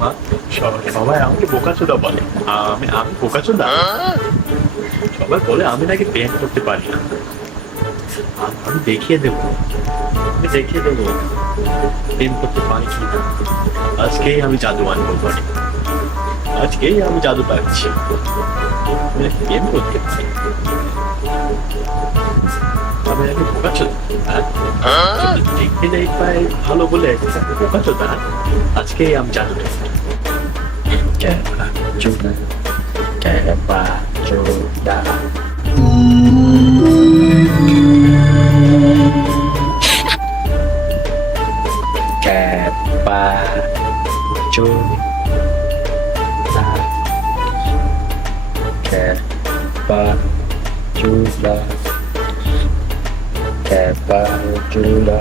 মা, সবাই আমাকে বোকাচোদা বলে। আমি বোকাচোদা? সবাই বলে আমি নাকি প্রেম করতে পারি না। আমি দেখিয়ে দেবো, আমি দেখিয়ে দেবো প্রেম করতে পারি কি না। আজকেই আমি জাদু আনবো ঘরে, আজকেই আমি জাদু পাচ্ছি, আমি নাকি প্রেম করতে পারি। আমি নাকি বোকাচোদা? যদি দেখতে নেই পাই ভালো বলে বোকাচোদা? আজকেই আমি জাদু পাচ্ছি। Chula, Kepa, Chula. Kepa, Chula. Kepa, Chula. Kepa, Chula.